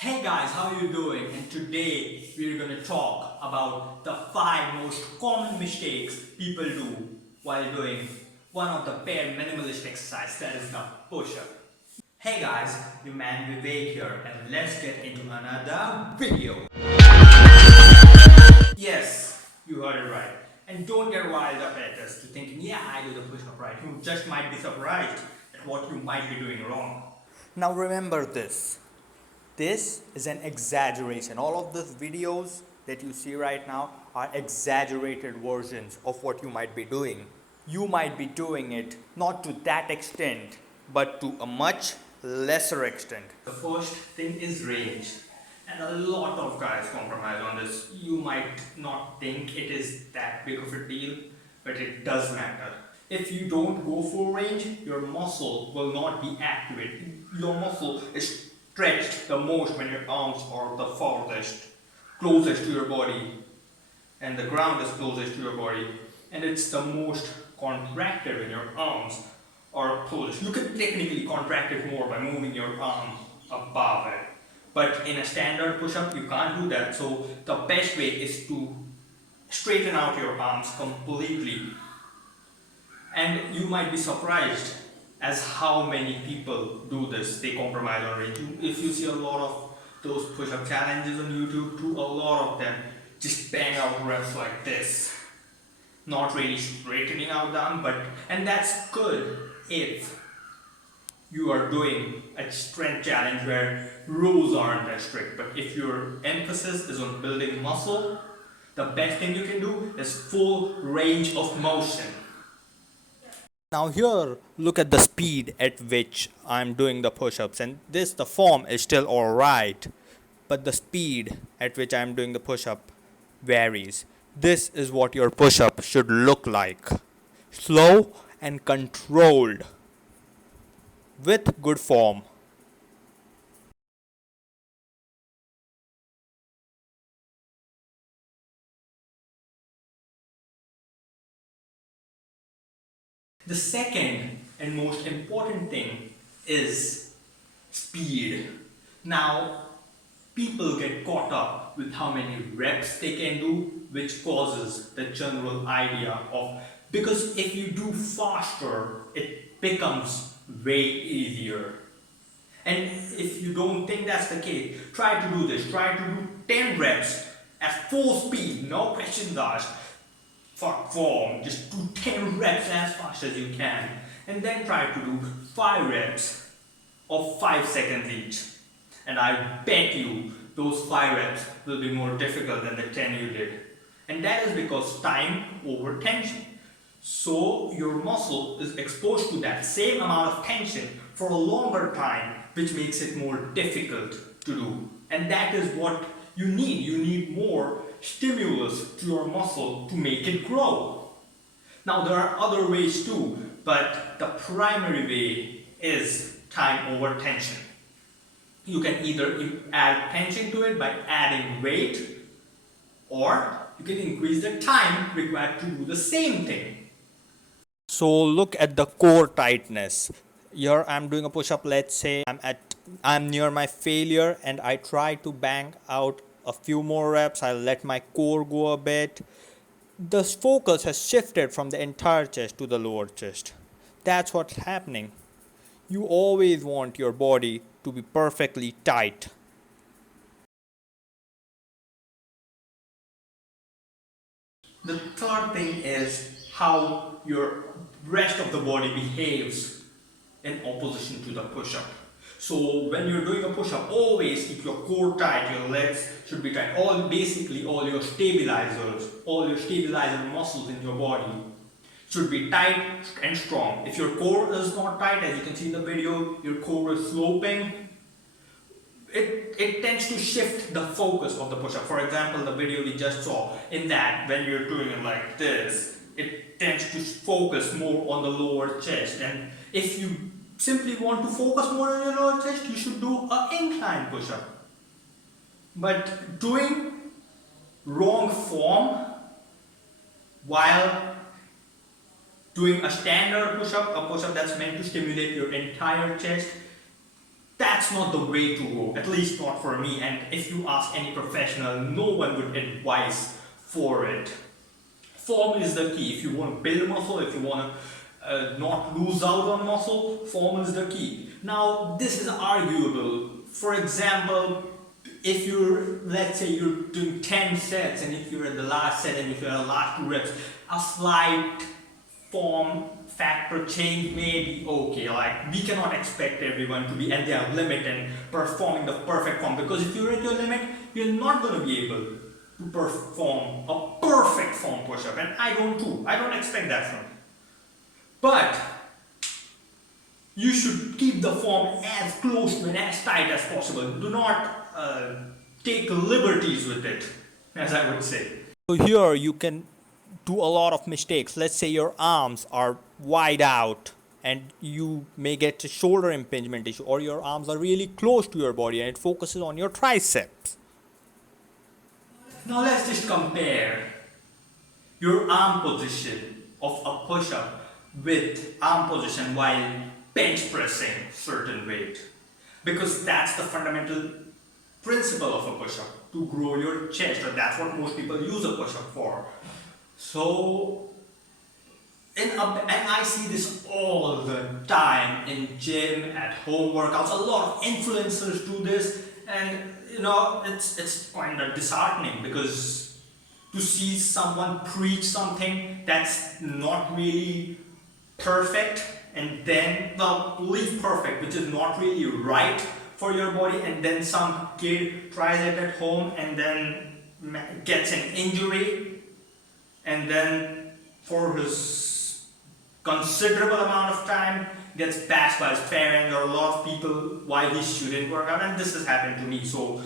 Hey guys, how are you doing? And today we're going to talk about the 5 most common mistakes people do while doing one of the pair minimalist exercise, that is the push-up. Hey guys, your man Vivek here, and let's get into another video. Yes, you heard it right. And don't get riled up at us to thinking, yeah, I do the push-up right. You just might be surprised at what you might be doing wrong. Now remember this. This is an exaggeration. All of these videos that you see right now are exaggerated versions of what you might be doing. You might be doing it not to that extent, but to a much lesser extent. The first thing is range. And a lot of guys compromise on this. You might not think it is that big of a deal, but it does matter. If you don't go for range, your muscle will not be activated. Your muscle is stretched the most when your arms are the farthest, closest to your body, and the ground is closest to your body, and it's the most contracted when your arms are closest. You can technically contract it more by moving your arm above it, but in a standard push-up you can't do that. So the best way is to straighten out your arms completely. And you might be surprised as how many people do this. They compromise on range. If you see a lot of those push-up challenges on YouTube too, a lot of them just bang out reps like this, not really straightening out the arm, and that's good if you are doing a strength challenge where rows aren't that strict. But if your emphasis is on building muscle, the best thing you can do is full range of motion. Now here, look at the speed at which I'm doing the push-ups, and the form is still alright, but the speed at which I'm doing the push-up varies. This is what your push-up should look like. Slow and controlled with good form. The second and most important thing is speed. Now, people get caught up with how many reps they can do, which causes the general idea of, because if you do faster, it becomes way easier. And if you don't think that's the case, try to do this. Try to do 10 reps at full speed, no questions asked. Fuck form, just do 10 reps as fast as you can, and then try to do 5 reps of 5 seconds each. And I bet you those 5 reps will be more difficult than the 10 you did. And that is because time over tension. So your muscle is exposed to that same amount of tension for a longer time, which makes it more difficult to do. And that is what you need. You need more stimulus to your muscle to make it grow. Now there are other ways too, but the primary way is time over tension. You can either add tension to it by adding weight, or you can increase the time required to do the same thing. So look at the core tightness. Here I'm doing a push-up. Let's say I'm near my failure and I try to bang out a few more reps. I'll let my core go a bit. The focus has shifted from the entire chest to the lower chest. That's what's happening. You always want your body to be perfectly tight. The third thing is how your rest of the body behaves in opposition to the push-up. So when you're doing a push-up, always keep your core tight, your legs should be tight. Basically all your stabilizer muscles in your body should be tight and strong. If your core is not tight, as you can see in the video, your core is sloping, it tends to shift the focus of the push-up. For example, the video we just saw, in that when you're doing it like this, it tends to focus more on the lower chest. And if you simply want to focus more on your lower chest, you should do an incline push-up. But doing wrong form while doing a standard push-up, a push-up that's meant to stimulate your entire chest, That's not the way to go, at least not for me. And if you ask any professional, no one would advise for it. Form is the key. If you want to build muscle, if you want to not lose out on muscle, form is the key. Now, this is arguable. For example, if you're, let's say you're doing 10 sets, and if you're at the last set and if you're at the last 2 reps, a slight form factor change may be okay. Like, we cannot expect everyone to be at their limit and performing the perfect form, because if you're at your limit, you're not going to be able to perform a perfect form push-up, and I don't expect that from you. But you should keep the form as close and as tight as possible. Do not take liberties with it, as I would say. So here you can do a lot of mistakes. Let's say your arms are wide out and you may get a shoulder impingement issue, or your arms are really close to your body and it focuses on your triceps. Now let's just compare your arm position of a push-up with arm position while bench pressing certain weight, because that's the fundamental principle of a push-up, to grow your chest, or that's what most people use a push-up for. So, and I see this all the time in gym, at home workouts. A lot of influencers do this, and you know, it's kind of disheartening, because to see someone preach something that's not really perfect, and then, well, leave perfect, which is not really right for your body, and then some kid tries it at home and then gets an injury, and then for his considerable amount of time gets bashed by his parents or a lot of people why he shouldn't work out. And this has happened to me, so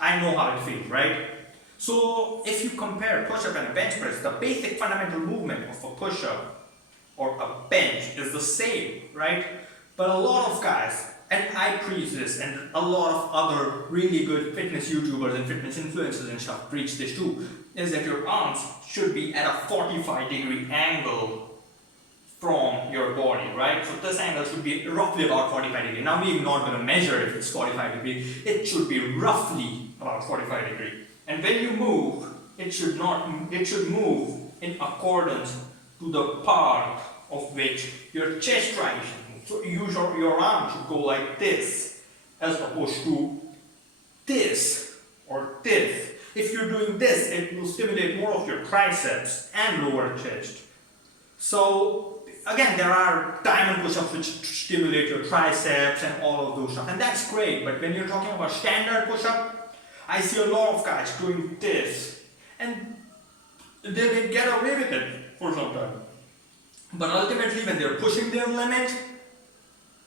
I know how it feels, right? So if you compare push-up and a bench press, the basic fundamental movement of a push-up or a bench is the same, right? But a lot of guys, and I preach this, and a lot of other really good fitness YouTubers and fitness influencers and stuff preach this too, is that your arms should be at a 45-degree angle from your body, right? So this angle should be roughly about 45 degrees. Now we're not going to measure if it's 45 degrees. It should be roughly about 45 degrees. And when you move, it should move in accordance to the part of which your chest triangle. So your arm should go like this, as opposed to this or this. If you're doing this, it will stimulate more of your triceps and lower chest. So again, there are diamond push-ups which stimulate your triceps and all of those stuff, and that's great. But when you're talking about standard push-up, I see a lot of guys doing this, and they may get away with it for some time. But ultimately, when they're pushing their limit,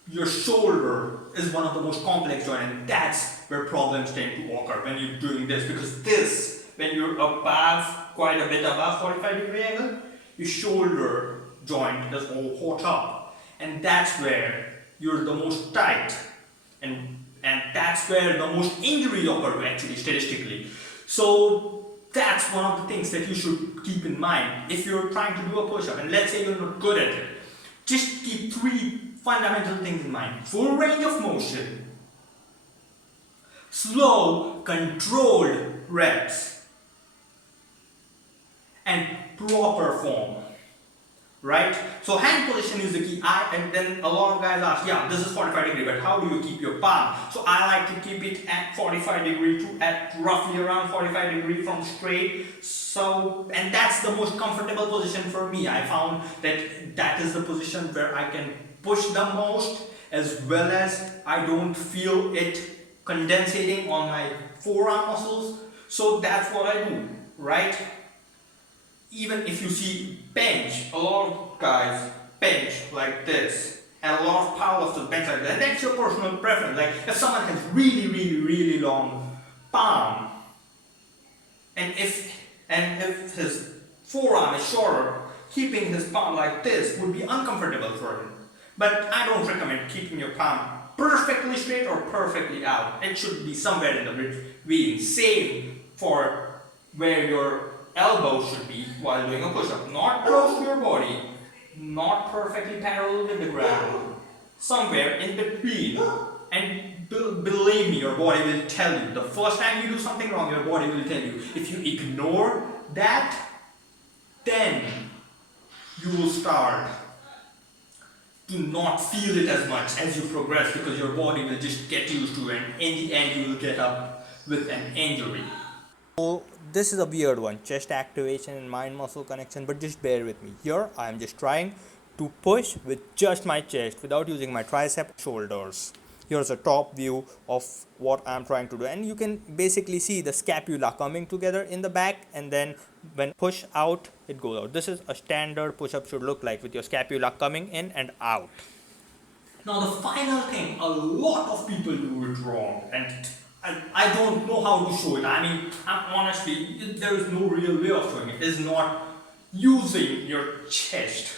your shoulder is one of the most complex joints, and that's where problems tend to occur when you're doing this. Because this, when you're above, quite a bit above 45-degree angle, your shoulder joint is all hot up, and that's where you're the most tight, and that's where the most injuries occur actually statistically. So that's one of the things that you should keep in mind if you're trying to do a push-up, and let's say you're not good at it. Just keep 3 fundamental things in mind: full range of motion, slow, controlled reps, and proper form. Right? So hand position is the key. And then a lot of guys ask, yeah, this is 45 degree, but how do you keep your palm? So I like to keep it at 45 degree to at roughly around 45 degree from straight. So, and that's the most comfortable position for me. I found that that is the position where I can push the most, as well as I don't feel it condensating on my forearm muscles. So that's what I do, right? Even if you see bench, a lot of guys bench like this, and a lot of powerlifters bench like that, and that's your personal preference. Like if someone has really long palm, and if his forearm is shorter, keeping his palm like this would be uncomfortable for him. But I don't recommend keeping your palm perfectly straight or perfectly out. It should be somewhere in the between. Same for where your elbow should be while doing a push-up. Not close to your body, not perfectly parallel with the ground. somewhere in between. And believe me, your body will tell you. The first time you do something wrong, your body will tell you. If you ignore that, then you will start to not feel it as much as you progress, because your body will just get used to it, and in the end you will get up with an injury. So this is a weird one, chest activation and mind muscle connection, but just bear with me. Here I am just trying to push with just my chest without using my tricep shoulders. Here's a top view of what I'm trying to do, and you can basically see the scapula coming together in the back, and then when push out it goes out. This is a standard push-up should look like, with your scapula coming in and out. Now the final thing, a lot of people do it wrong, and I don't know how to show it. I mean, honestly, there is no real way of showing it. It's not using your chest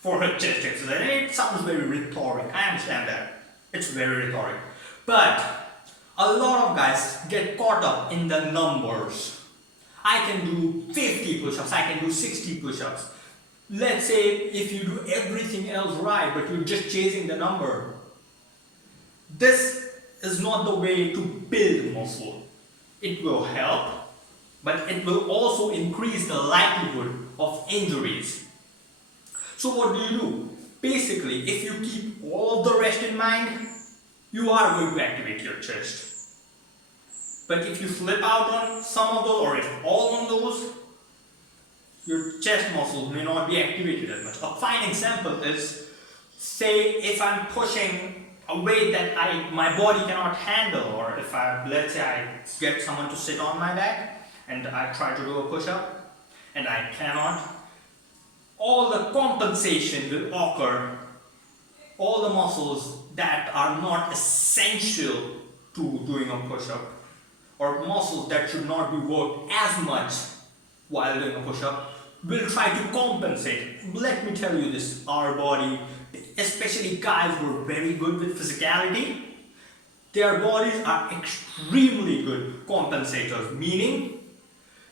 for a chest exercise. And it sounds very rhetoric. I understand that. It's very rhetoric. But a lot of guys get caught up in the numbers. I can do 50 push-ups, I can do 60 push-ups. Let's say if you do everything else right, but you're just chasing the number. This is not the way to build muscle. It will help, but it will also increase the likelihood of injuries. So what do? Basically, if you keep all the rest in mind, you are going to activate your chest. But if you slip out on some of those, or if all on those, your chest muscles may not be activated as much. A fine example is, say if I'm pushing a weight that my body cannot handle, or if let's say I get someone to sit on my back and I try to do a push-up and I cannot, all the compensation will occur. All the muscles that are not essential to doing a push-up, or muscles that should not be worked as much while doing a push-up, will try to compensate. Let me tell you this, our body, especially guys who are very good with physicality, their bodies are extremely good compensators. Meaning,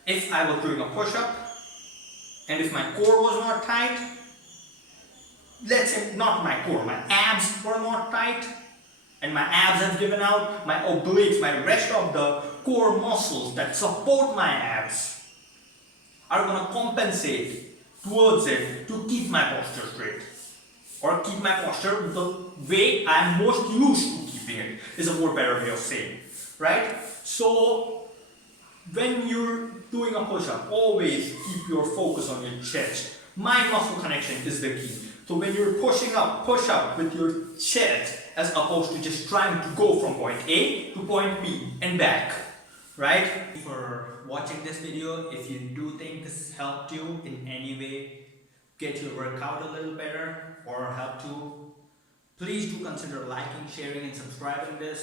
if I was doing a push-up and if my core was not tight, let's say not my core, my abs were not tight, and my abs have given out, my obliques, my rest of the core muscles that support my abs are going to compensate towards it to keep my posture straight, or keep my posture the way I'm most used to keeping it, is a more better way of saying, right? So when you're doing a push-up, always keep your focus on your chest. Mind muscle connection is the key. So when you're pushing up, push up with your chest, as opposed to just trying to go from point A to point B and back, right? For watching this video, if you do think this helped you in any way, get your workout a little better or help you, please do consider liking, sharing and subscribing this.